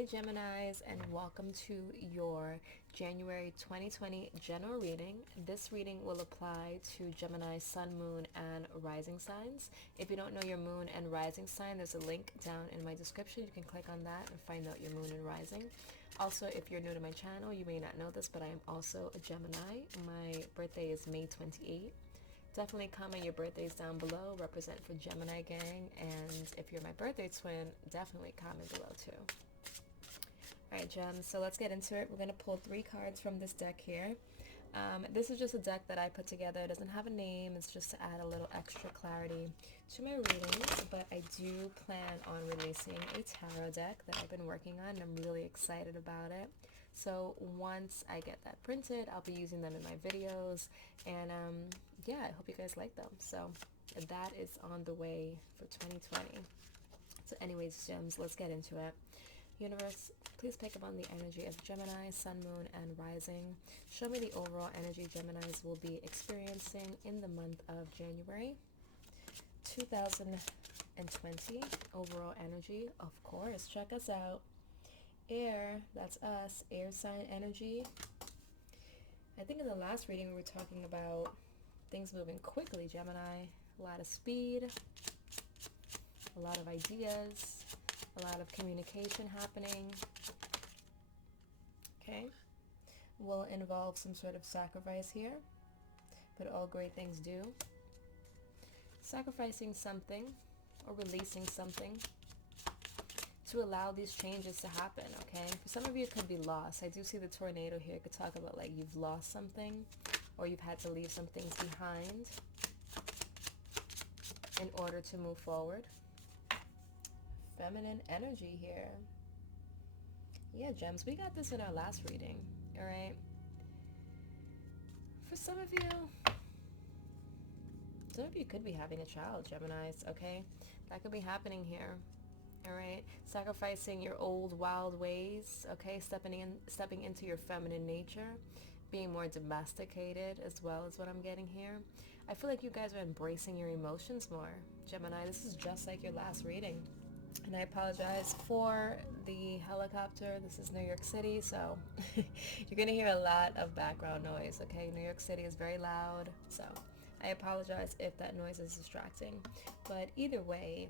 Hey Geminis, and welcome to your January 2020 general reading. This reading will apply to Gemini sun, moon, and rising signs. If you don't know your moon and rising sign, there's a link down in my description. You can click on that and find out your moon and rising. Also, if you're new to my channel, you may not know this, but I am also a Gemini. My birthday is May 28th. Definitely comment your birthdays down below, represent for Gemini gang, and if you're my birthday twin, definitely comment below too. Alright, gems, so let's get into it. We're going to pull 3 cards from this deck here. This is just a deck that I put together. It doesn't have a name. It's just to add a little extra clarity to my readings, but I do plan on releasing a tarot deck that I've been working on, and I'm really excited about it. So once I get that printed, I'll be using them in my videos, and yeah, I hope you guys like them. So that is on the way for 2020. So anyways, gems, let's get into it. Universe, please pick up on the energy of Gemini, sun, moon, and rising. Show me the overall energy Geminis will be experiencing in the month of January 2020. Overall energy, of course, check us out. Air, that's us, air sign energy. I think in the last reading we were talking about things moving quickly, Gemini. A lot of speed, a lot of ideas, a lot of communication happening. Okay, will involve some sort of sacrifice here, but all great things do. Sacrificing something or releasing something to allow these changes to happen, okay? For some of you, it could be loss. I do see the tornado here. It could talk about like you've lost something or you've had to leave some things behind in order to move forward. Feminine energy here. Yeah, gems, we got this in our last reading, all right? For some of you could be having a child, Geminis, okay? That could be happening here, all right? Sacrificing your old wild ways, okay? Stepping into your feminine nature, being more domesticated as well is what I'm getting here. I feel like you guys are embracing your emotions more, Gemini. This is just like your last reading. And I apologize for the helicopter. This is New York City, so you're going to hear a lot of background noise, okay? New York City is very loud, so I apologize if that noise is distracting. But either way,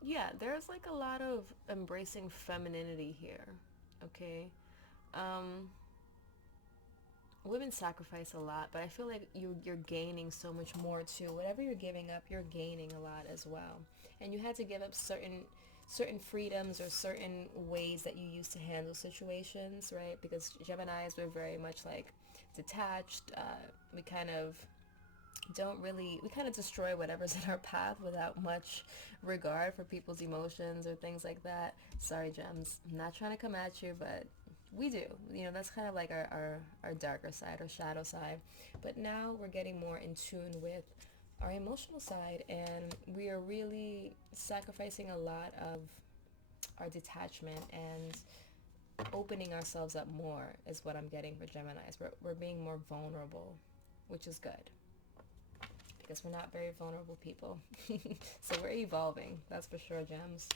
yeah, there's like a lot of embracing femininity here, okay? Women sacrifice a lot, but I feel like you're gaining so much more too. Whatever you're giving up, you're gaining a lot as well. And you had to give up certain freedoms or certain ways that you used to handle situations, right? Because Geminis, we're very much like detached. We kind of destroy whatever's in our path without much regard for people's emotions or things like that. Sorry, gems, I'm not trying to come at you, but we do. You know, that's kind of like our darker side, our shadow side. But now we're getting more in tune with our emotional side, and we are really sacrificing a lot of our detachment and opening ourselves up more is what I'm getting for Geminis. We're being more vulnerable, which is good because we're not very vulnerable people. So we're evolving, that's for sure, gems.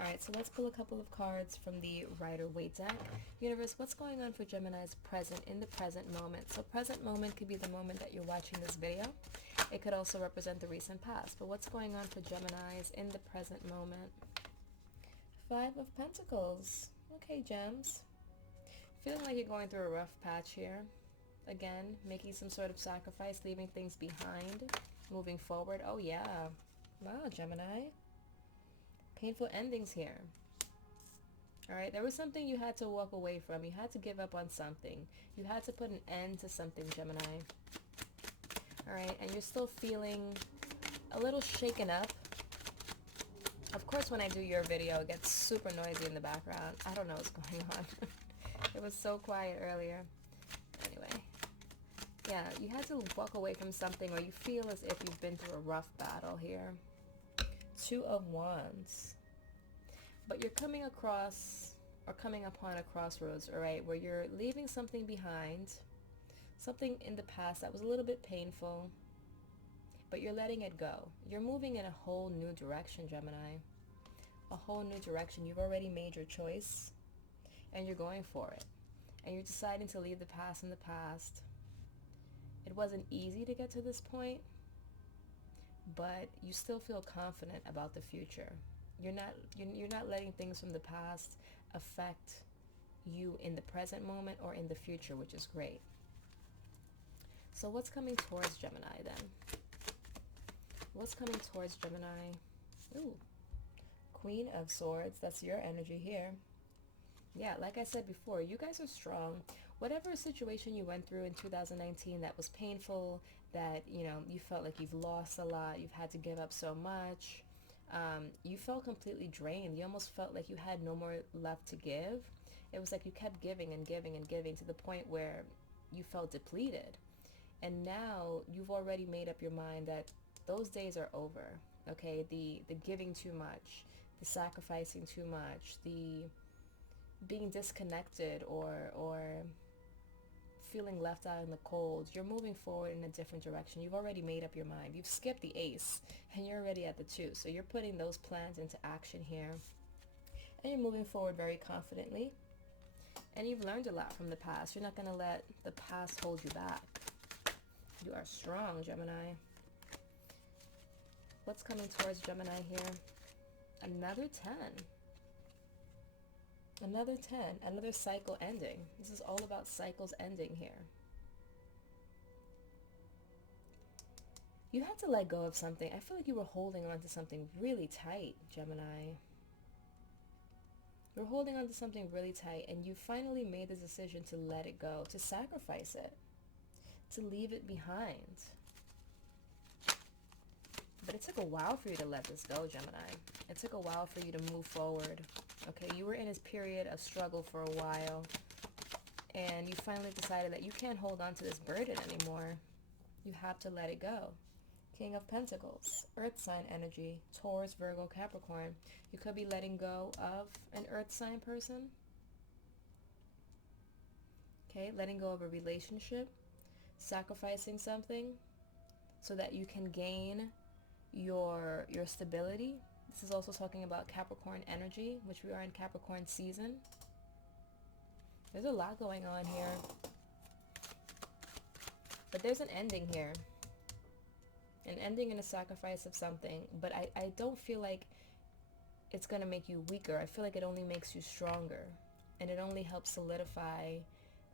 Alright, so let's pull a couple of cards from the Rider-Waite deck. Universe, what's going on for Gemini's present in the present moment? So present moment could be the moment that you're watching this video. It could also represent the recent past. But what's going on for Gemini's in the present moment? 5 of Pentacles. Okay, gems. Feeling like you're going through a rough patch here. Again, making some sort of sacrifice, leaving things behind, moving forward. Oh yeah. Wow, Gemini. Painful endings here. All right, there was something you had to walk away from. You had to give up on something. You had to put an end to something, Gemini. All right, and you're still feeling a little shaken up. Of course, when I do your video, it gets super noisy in the background. I don't know what's going on. It was so quiet earlier. Anyway, yeah, you had to walk away from something, or you feel as if you've been through a rough battle here. 2 of Wands. But you're coming upon a crossroads, all right, where you're leaving something behind, something in the past that was a little bit painful, but you're letting it go. You're moving in a whole new direction, Gemini. A whole new direction. You've already made your choice and you're going for it. And you're deciding to leave the past in the past. It wasn't easy to get to this point, but you still feel confident about the future. You're not letting things from the past affect you in the present moment or in the future, which is great. So what's coming towards Gemini then? What's coming towards Gemini? Ooh, Queen of Swords. That's your energy here. Yeah, like I said before, you guys are strong. Whatever situation you went through in 2019 that was painful, that, you felt like you've lost a lot, you've had to give up so much, you felt completely drained. You almost felt like you had no more left to give. It was like you kept giving and giving and giving to the point where you felt depleted. And now you've already made up your mind that those days are over. Okay, the giving too much, the sacrificing too much, the being disconnected or feeling left out in the cold. You're moving forward in a different direction. You've already made up your mind. You've skipped the ace and you're already at the 2. So you're putting those plans into action here. And you're moving forward very confidently. And you've learned a lot from the past. You're not going to let the past hold you back. You are strong, Gemini. What's coming towards Gemini here? Another 10. Another 10. Another cycle ending. This is all about cycles ending here. You had to let go of something. I feel like you were holding on to something really tight, Gemini. You're holding on to something really tight, and you finally made the decision to let it go, to sacrifice it, to leave it behind. But it took a while for you to let this go, Gemini. It took a while for you to move forward. Okay, you were in this period of struggle for a while, and you finally decided that you can't hold on to this burden anymore. You have to let it go. King of Pentacles, Earth sign energy, Taurus, Virgo, Capricorn. You could be letting go of an Earth sign person. Okay, letting go of a relationship, sacrificing something so that you can gain your stability. This is also talking about Capricorn energy, which we are in Capricorn season. There's a lot going on here. But there's an ending here. An ending and a sacrifice of something. But I don't feel like it's going to make you weaker. I feel like it only makes you stronger. And it only helps solidify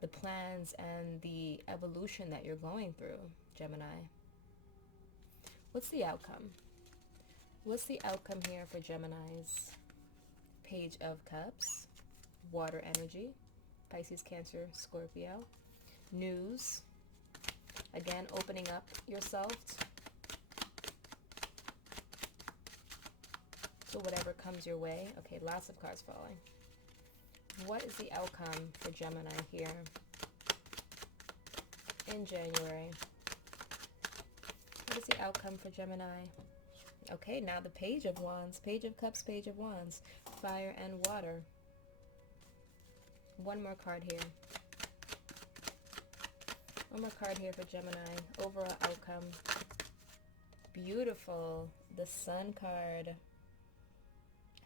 the plans and the evolution that you're going through, Gemini. What's the outcome? What's the outcome here for Gemini's? Page of Cups, water energy, Pisces, Cancer, Scorpio. News. Again, opening up yourself to whatever comes your way. Okay, lots of cards falling. What is the outcome for Gemini here in January? What is the outcome for Gemini? Okay, now the Page of Wands, Page of Cups, Page of Wands, fire and water. One more card here. One more card here for Gemini. Overall outcome. Beautiful. The Sun card.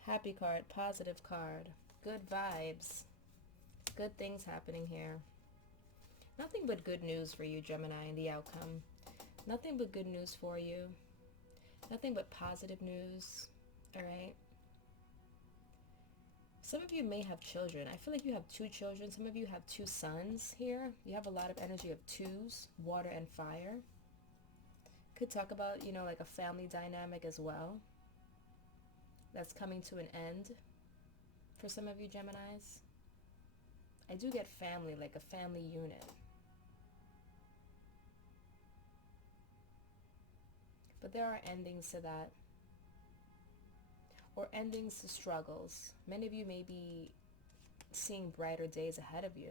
Happy card, positive card. Good vibes. Good things happening here. Nothing but good news for you, Gemini, in the outcome. Nothing but good news for you. Nothing but positive news. All right? Some of you may have children. I feel like you have 2 children. Some of you have 2 sons here. You have a lot of energy of 2s, water and fire. Could talk about, like a family dynamic as well. That's coming to an end for some of you Geminis. I do get family, like a family unit. But there are endings to that. Or endings to struggles. Many of you may be seeing brighter days ahead of you,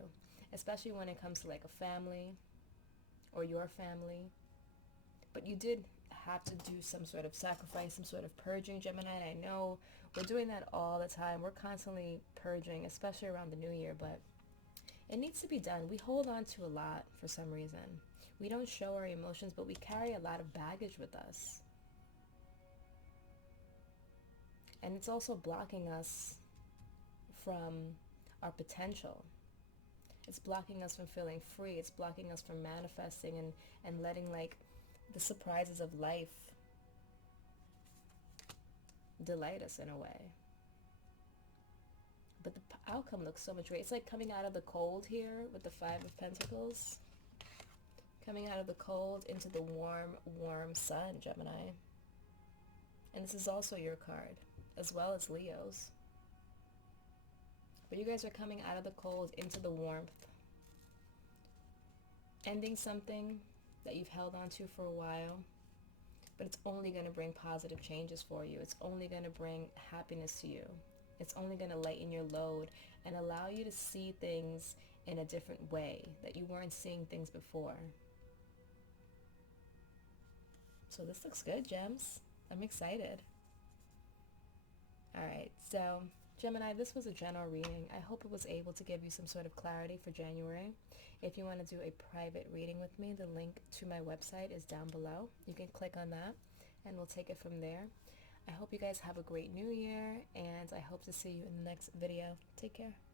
especially when it comes to like a family or your family. But you did have to do some sort of sacrifice, some sort of purging, Gemini. And I know we're doing that all the time. We're constantly purging, especially around the new year, but it needs to be done. We hold on to a lot for some reason. We don't show our emotions, but we carry a lot of baggage with us. And it's also blocking us from our potential. It's blocking us from feeling free. It's blocking us from manifesting and letting like the surprises of life delight us in a way. But the outcome looks so much great. It's like coming out of the cold here with the Five of Pentacles. Coming out of the cold into the warm, warm sun, Gemini. And this is also your card, as well as Leo's. But you guys are coming out of the cold into the warmth. Ending something that you've held on to for a while. But it's only going to bring positive changes for you. It's only going to bring happiness to you. It's only going to lighten your load and allow you to see things in a different way that you weren't seeing things before. So this looks good, gems. I'm excited. Alright, so Gemini, this was a general reading. I hope it was able to give you some sort of clarity for January. If you want to do a private reading with me, the link to my website is down below. You can click on that and we'll take it from there. I hope you guys have a great new year, and I hope to see you in the next video. Take care.